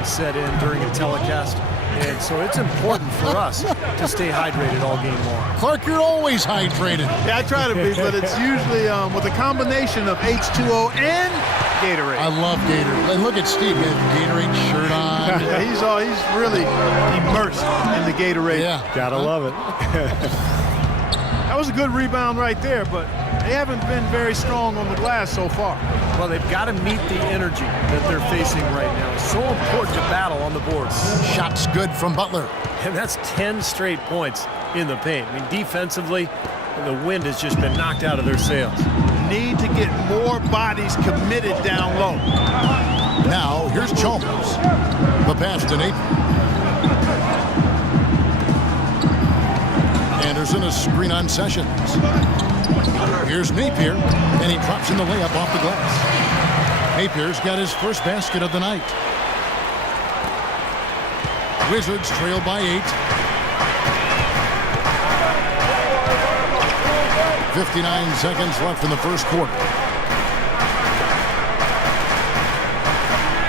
can set in during a telecast. And so it's important for us to stay hydrated all game long. Clark, you're always hydrated. Yeah, I try to be, but it's usually with a combination of H2O and Gatorade. I love Gatorade. And look at Steve, he has a Gatorade shirt on. Yeah, he's really immersed in the Gatorade. Yeah. Gotta love it. That was a good rebound right there, but they haven't been very strong on the glass so far. Well, they've got to meet the energy that they're facing right now. It's so important to battle on the boards. Shots good from Butler. And that's 10 straight points in the paint. I mean, defensively, the wind has just been knocked out of their sails. Need to get more bodies committed down low. Now, here's Chalmers. The pass to Nate. Anderson, a screen on Sessions. Here's Napier, and he drops in the layup off the glass. Napier's got his first basket of the night. Wizards trail by 8. 59 seconds left in the first quarter.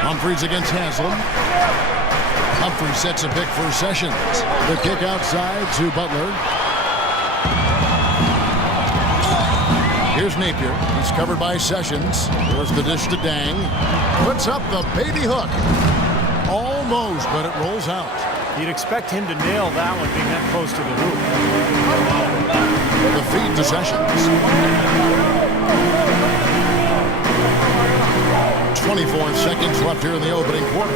Humphries against Haslam. Humphries sets a pick for Sessions. The kick outside to Butler. Here's Napier. He's covered by Sessions. There's the dish to Dang. Puts up the baby hook. Almost, but it rolls out. You'd expect him to nail that one being that close to the hoop. The feed to Sessions. 24 seconds left here in the opening quarter.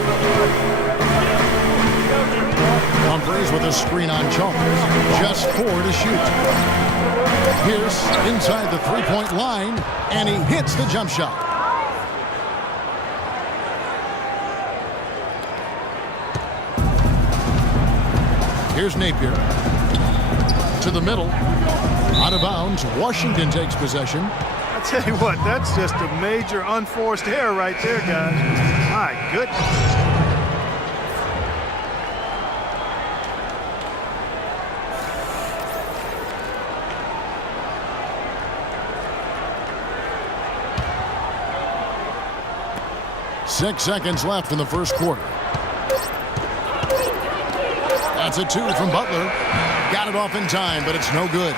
Humphries with a screen on Chalmers. Just 4 to shoot. Pierce inside the three-point line, and he hits the jump shot. Here's Napier. To the middle. Out of bounds. Washington takes possession. I tell you what, that's just a major unforced error right there, guys. My goodness. Six seconds left in the first quarter. That's a 2 from Butler. Got it off in time, but it's no good.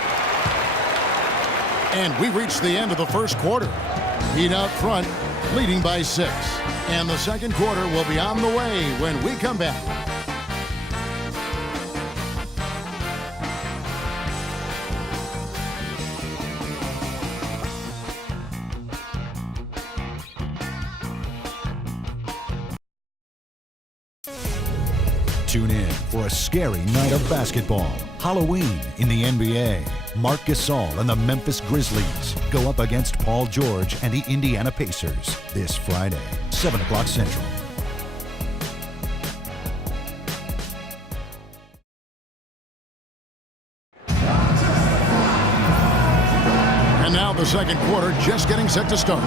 And we reached the end of the first quarter. Heat out front, leading by 6. And the second quarter will be on the way when we come back. Tune in for a scary night of basketball. Halloween in the NBA. Marc Gasol and the Memphis Grizzlies go up against Paul George and the Indiana Pacers this Friday, 7 o'clock Central. And now the second quarter just getting set to start.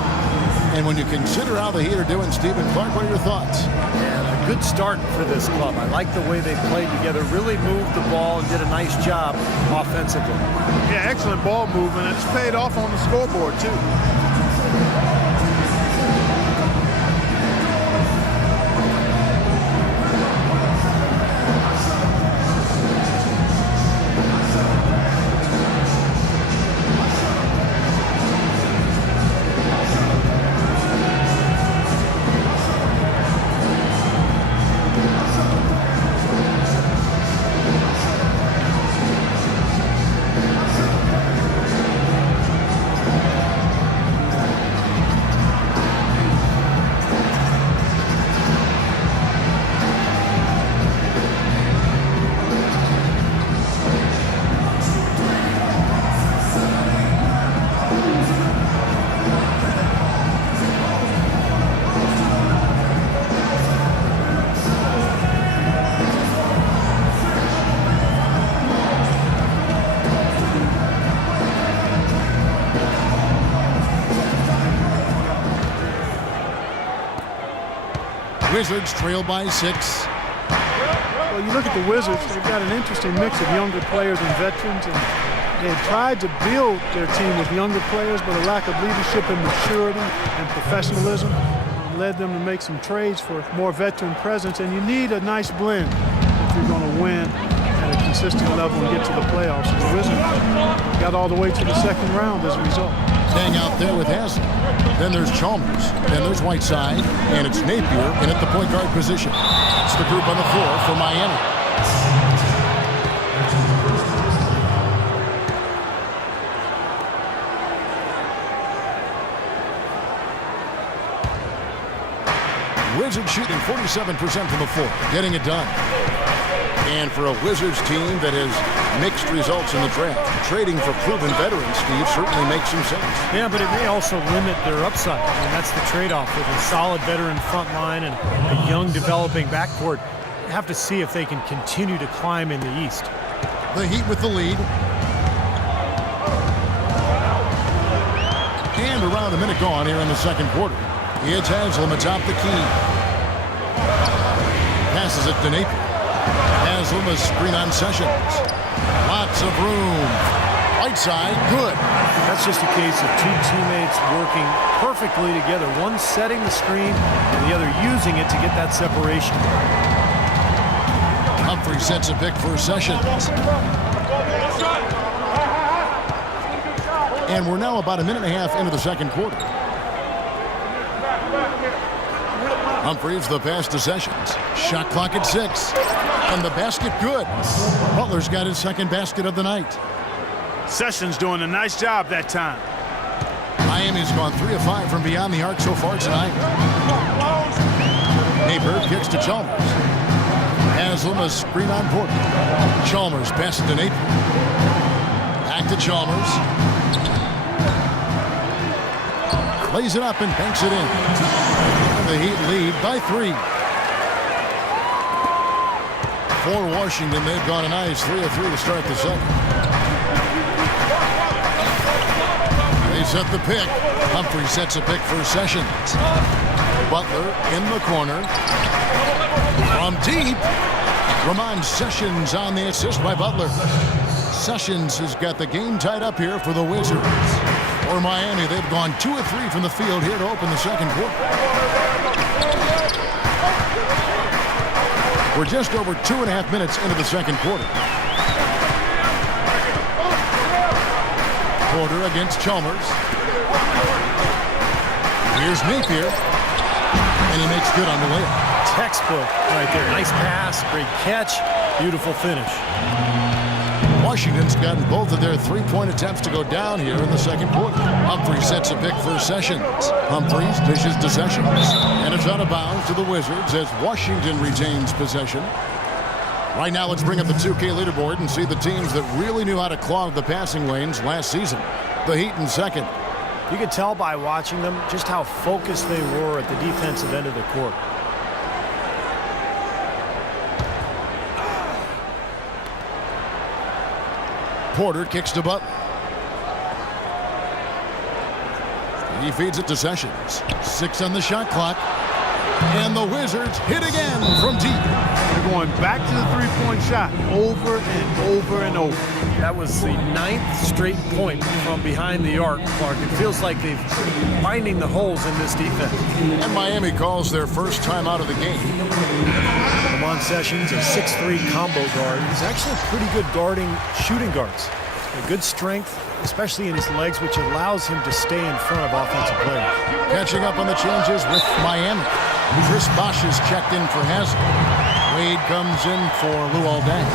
And when you consider how the Heat are doing, Stephen Clark, what are your thoughts? Yeah, a good start for this club. I like the way they played together, really moved the ball and did a nice job offensively. Yeah, excellent ball movement, and it's paid off on the scoreboard, too. Wizards trail by 6. Well, you look at the Wizards, they've got an interesting mix of younger players and veterans, and they've tried to build their team with younger players, but a lack of leadership and maturity and professionalism led them to make some trades for more veteran presence, and you need a nice blend if you're going to win at a consistent level and get to the playoffs. And the Wizards got all the way to the second round as a result. Hang out there with Haslem. Then there's Chalmers. Then there's Whiteside. And it's Napier in at the point guard position. It's the group on the floor for Miami. Wizards shooting 47% from the floor, getting it done. And for a Wizards team that has mixed results in the draft, trading for proven veterans, Steve, certainly makes some sense. Yeah, but it may also limit their upside. I mean, that's the trade-off with a solid veteran front line and a young developing backcourt. You have to see if they can continue to climb in the East. The Heat with the lead. And around a minute gone here in the second quarter. It's Haslem atop the key. Passes it to Napier. Haslem a screen on Sessions. Lots of room. Whiteside, good. That's just a case of two teammates working perfectly together. One setting the screen and the other using it to get that separation. Humphrey sets a pick for Sessions. And we're now about a minute and a half into the second quarter. Humphreys the pass to Sessions. Shot clock at 6. And the basket good. Butler's got his second basket of the night. Sessions doing a nice job that time. Miami's gone 3 of 5 from beyond the arc so far tonight. Napier kicks to Chalmers. Haslem a screen on Porter. Chalmers passes to Napier. Back to Chalmers. Lays it up and banks it in. And the Heat lead by 3. For Washington, they've gone a nice 3 of 3 to start the second. They set the pick. Humphrey sets a pick for Sessions. Butler in the corner. From deep. Ramon Sessions on the assist by Butler. Sessions has got the game tied up here for the Wizards. For Miami, they've gone 2 of 3 from the field here to open the second quarter. We're just over 2.5 minutes into the second quarter. Porter against Chalmers. Here's Napier. And he makes good on the layup. Textbook right there. Nice pass, great catch, beautiful finish. Washington's gotten both of their three-point attempts to go down here in the second quarter. Humphreys sets a pick for Sessions. Humphreys dishes to Sessions. And it's out of bounds to the Wizards as Washington retains possession. Right now, let's bring up the 2K leaderboard and see the teams that really knew how to clog the passing lanes last season. The Heat in second. You could tell by watching them just how focused they were at the defensive end of the court. Porter kicks to Butler. He feeds it to Sessions. 6 on the shot clock. And the Wizards hit again from deep. They're going back to the three-point shot over and over and over. That was the 9th straight point from behind the arc, Clark. It feels like they're finding the holes in this defense. And Miami calls their first time out of the game. Ramon Sessions, a 6'3" combo guard. He's actually pretty good guarding shooting guards. A good strength, especially in his legs, which allows him to stay in front of offensive players. Catching up on the changes with Miami. Chris Bosh is checked in for Haslem. Wade comes in for Luol-Deng.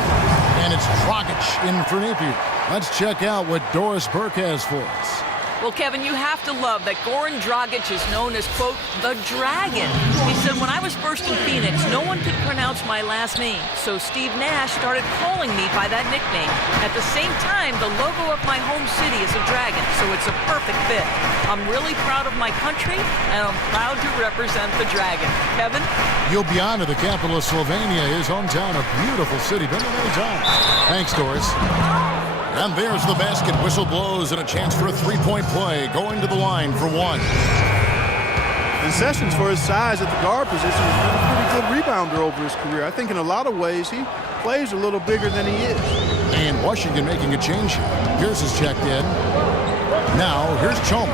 And it's Dragic in for Napier. Let's check out what Doris Burke has for us. Well, Kevin, you have to love that Goran Dragic is known as, quote, the Dragon. He said, when I was first in Phoenix, no one could pronounce my last name. So Steve Nash started calling me by that nickname. At the same time, the logo of my home city is a dragon, so it's a perfect fit. I'm really proud of my country, and I'm proud to represent the Dragon. Kevin? Ljubljana, the capital of Slovenia, his hometown, a beautiful city. Been there many times. Thanks, Doris. And there's the basket. Whistle blows and a chance for a three-point play. Going to the line for 1. And Sessions, for his size at the guard position, has been a pretty good rebounder over his career. I think in a lot of ways he plays a little bigger than he is. And Washington making a change here. Pierce is checked in. Now here's Chalmers.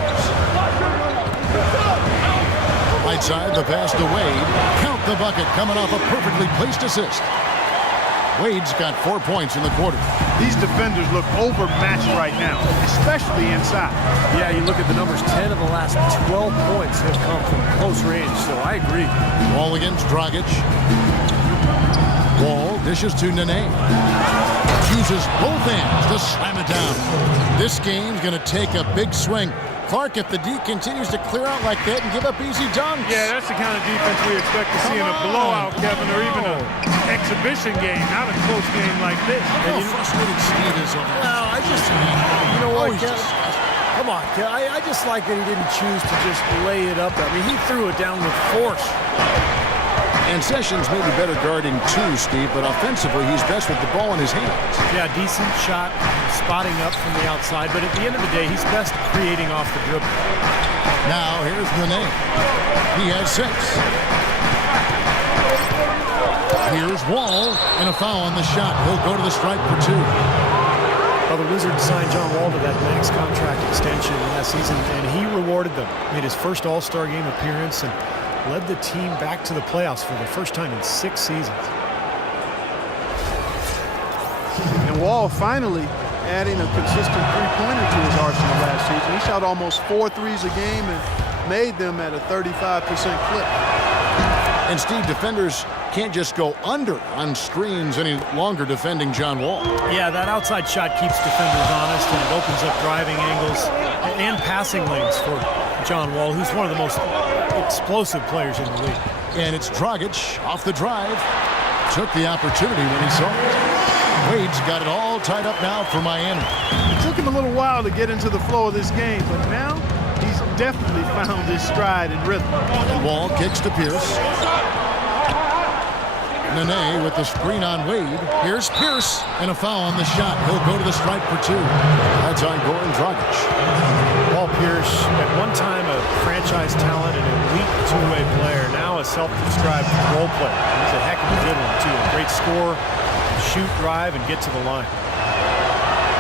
Right side, the pass to Wade. Count the bucket coming off a perfectly placed assist. Wade's got 4 points in the quarter. These defenders look overmatched right now, especially inside. Yeah, you look at the numbers, 10 of the last 12 points have come from close range, so I agree. Wall against Dragic. Wall dishes to Nene. Uses both hands to slam it down. This game's going to take a big swing. Clark, if the D continues to clear out like that and give up easy dunks. Yeah, that's the kind of defense we expect to see in a blowout, Kevin, or even an exhibition game, not a close game like this. How frustrated Steve is over this. Well, you know what, come on, Ken. I just like that he didn't choose to just lay it up. I mean, he threw it down with force. And Sessions may be better guarding too, Steve, but offensively, he's best with the ball in his hands. Yeah, decent shot, spotting up from the outside, but at the end of the day, he's best creating off the dribble. Now, here's Nene. He has 6. Here's Wall, and a foul on the shot. He'll go to the stripe for 2. Well, the Wizards signed John Wall to that max contract extension last season, and he rewarded them. Made his first All-Star game appearance and led the team back to the playoffs for the first time in 6 seasons. And Wall finally adding a consistent three-pointer to his arsenal last season. He shot almost 4 threes a game and made them at a 35% clip. And Steve, defenders can't just go under on screens any longer defending John Wall. Yeah, that outside shot keeps defenders honest, and it opens up driving angles and passing lanes for John Wall, who's one of the most explosive players in the league. And it's Dragic off the drive. Took the opportunity when he saw it. Wade's got it all tied up now for Miami. It took him a little while to get into the flow of this game, but now he's definitely found his stride and rhythm. Wall kicks to Pierce. Nene with the screen on Wade. Here's Pierce, and a foul on the shot. He'll go to the stripe for 2. That's on Goran Dragic. Paul Pierce, at one time a franchise talent and elite two-way player, now a self-described role player. He's a heck of a good one, too. A great scorer, shoot, drive, and get to the line.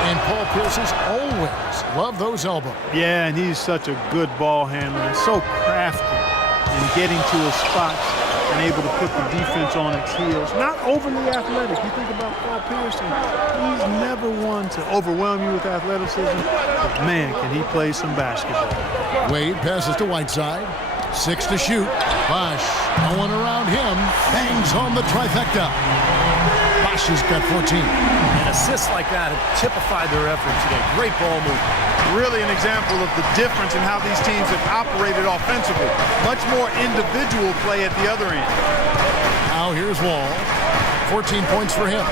And Paul Pierce has always loved those elbows. Yeah, and he's such a good ball handler. So crafty in getting to his spots and able to put the defense on its heels. Not overly athletic. You think about Paul Pierce, and he's never one to overwhelm you with athleticism. But man, can he play some basketball. Wade passes to Whiteside. 6 to shoot. Bosh, no one around him. Bangs home the trifecta. Bosh has got 14. And assists like that have typified their effort today. Great ball movement. Really an example of the difference in how these teams have operated offensively. Much more individual play at the other end. Now here's Wall. 14 points for him.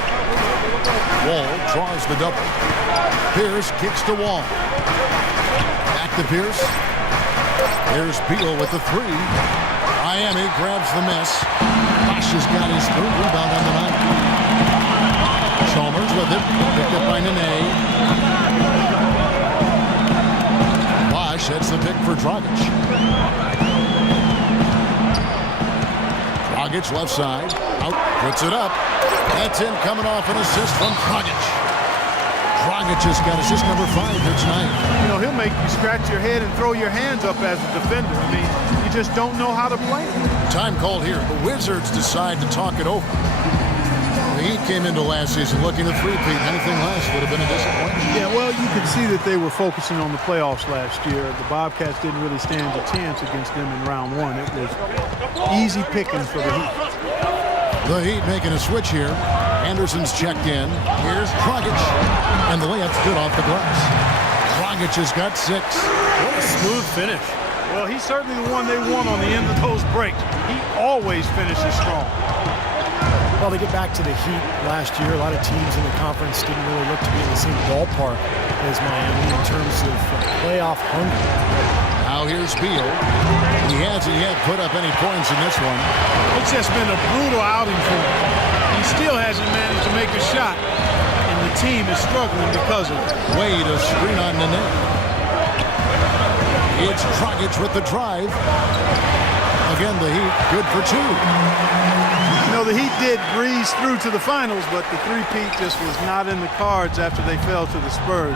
Wall draws the double. Pierce kicks to Wall. Back to Pierce. There's Beal with the 3. Miami grabs the miss. Bosh has got his 3rd rebound on the night. Chalmers with it. Picked up by Nene. Bosh heads the pick for Dragic. Dragic left side. Out. Puts it up. That's in, coming off an assist from Dragic. Dragic has got assist number 5 here tonight. You know, he'll make you scratch your head and throw your hands up as a defender. I mean, you just don't know how to play. Time called here. The Wizards decide to talk it over. The Heat came into last season looking to three-peat. Anything less would have been a disappointment. Yeah, well, you could see that they were focusing on the playoffs last year. The Bobcats didn't really stand a chance against them in round 1. It was easy picking for the Heat. The Heat making a switch here. Anderson's checked in. Here's Dragic. And the layup's good off the glass. Dragic has got 6. What a smooth finish. Well, he's certainly the one they want on the end of those breaks. He always finishes strong. Well, they get back to the Heat last year. A lot of teams in the conference didn't really look to be in the same ballpark as Miami in terms of playoff hunger. Now here's Beal. He hasn't yet put up any points in this one. It's just been a brutal outing for him. He still hasn't managed to make a shot, and the team is struggling because of it. Wade a screen on Nene. It's Dragic with the drive. Again, the Heat good for 2. You know, the Heat did breeze through to the finals, but the three-peat just was not in the cards after they fell to the Spurs.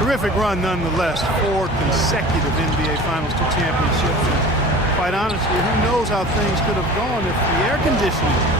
Terrific run nonetheless. 4 consecutive NBA Finals 2 championships. And quite honestly, who knows how things could have gone if the air conditioning